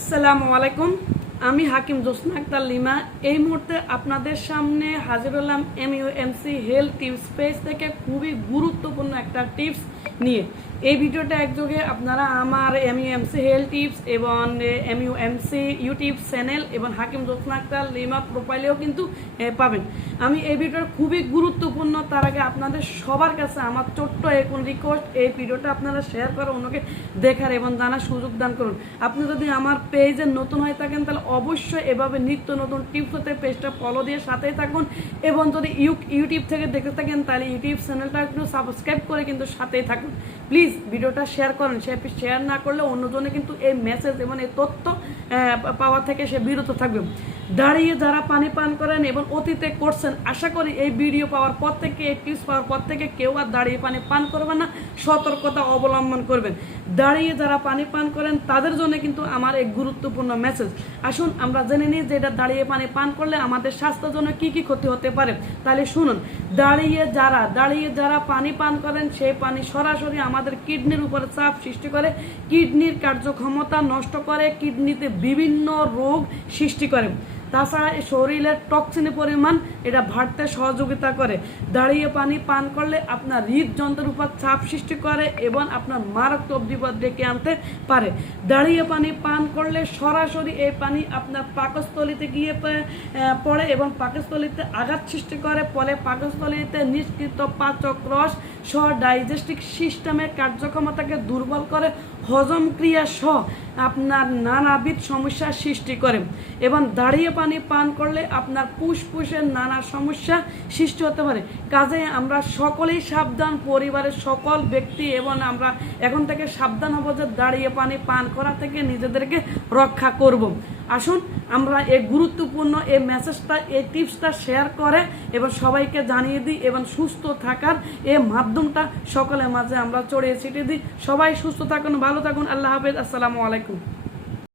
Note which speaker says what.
Speaker 1: আসসালামু আলাইকুম। আমি হাকিম জোসনা আক্তার লিমা। এই মুহূর্তে আপনাদের সামনে হাজির হলাম এমইউএমসি হেলথ টিপস পেজ থেকে খুবই গুরুত্বপূর্ণ একটা টিপস নিয়ে। এই ভিডিওটা একযোগে আপনারা আমার M U M C health tips এবং M U M C YouTube channel এবং হাকিম জোসনা আক্তার লিমা প্রোফাইলেও কিন্তু পাবেন। আমি এই ভিডিওটা খুবই গুরুত্বপূর্ণ, তার আগে আপনাদের সবার কাছে আমার ছোট্ট এখন রিকোয়েস্ট এই ভিডিওটা আপনারা শেয়ার করে অন্যকে দেখার এবং জানার সুযোগ দান করুন। আপনি যদি আমার পেজে নতুন হয়ে থাকেন, তাহলে অবশ্যই এভাবে নিত্য নতুন টিপস হতে পেজটা ফলো দিয়ে সাথেই থাকুন এবং যদি ইউ- ইউটিউব থেকে দেখে থাকেন, তাহলে ইউটিউব চ্যানেলটা একটু সাবস্ক্রাইব করে কিন্তু সাথেই থাকুন। প্লিজ ভিডিওটা শেয়ার করেন, সে শেয়ার না করলে অন্যজনে কিন্তু এই মেসেজ এবং এই তথ্য পাওয়া থেকে সে বিরত থাকবে। দাঁড়িয়ে যারা পানি পান করেন এবং অতীতে করছেন, আশা করি এই ভিডিও পাওয়ার পর থেকে, এই টিপস পাওয়ার পর থেকে কেউ আর দাঁড়িয়ে পানি পান করবে না, সতর্কতা অবলম্বন করবেন। দাঁড়িয়ে যারা পানি পান করেন, তাদের জন্য কিন্তু আমার এক গুরুত্বপূর্ণ মেসেজ আসুন, আমরা জেনে নিই যে এটা দাঁড়িয়ে পানি পান করলে আমাদের স্বাস্থ্যের জন্য কি কি ক্ষতি হতে পারে। তাহলে শুনুন, দাঁড়িয়ে যারা দাঁড়িয়ে যারা পানি পান করেন, সেই পানি সরাসরি আমাদের কিডনির উপরে চাপ সৃষ্টি করে, কিডনির কার্যক্ষমতা নষ্ট করে, কিডনিতে বিভিন্ন রোগ সৃষ্টি করে। তাছাড়া শরীরের টক্সিনের পরিমাণ এটা বাড়তে সহযোগিতা করে। দাঁড়িয়ে পানি পান করলে আপনার হৃদযন্ত্রের উপর চাপ সৃষ্টি করে এবং আপনার মারাত্মক বিপদ ডেকে আনতে পারে। দাঁড়িয়ে পানি পান করলে সরাসরি এই পানি আপনার পাকস্থলিতে গিয়ে পড়ে এবং পাকস্থলিতে আঘাত সৃষ্টি করে। ফলে পাকস্থলিতে নিষ্কৃত পাচক রস সহ ডাইজেস্টিক সিস্টেমের কার্যক্ষমতাকে দুর্বল করে হজম ক্রিয়া সহ আপনার নানাবিধ সমস্যার সৃষ্টি করে এবং দাঁড়িয়ে পানি পান করলে আপনার ফুসফুসের নানা সমস্যা সৃষ্টি হতে পারে কাজে আমরা সকলেই সাবধান, পরিবারের সকল ব্যক্তি এবং আমরা এখন থেকে সাবধান হব যে দাঁড়িয়ে পানি পান করা থেকে নিজেদেরকে রক্ষা করব। আসুন, আমরা এই গুরুত্বপূর্ণ এই মেসেজটা এই টিপসটা শেয়ার করে এবং সবাইকে জানিয়ে দিই এবং সুস্থ থাকার এই মাধ্যমটা সকলের মাঝে আমরা চড়িয়ে ছিটিয়ে দিই। সবাই সুস্থ থাকুন, ভালো থাকুন, আল্লাহ হাফেজ, আসসালামু আলাইকুম।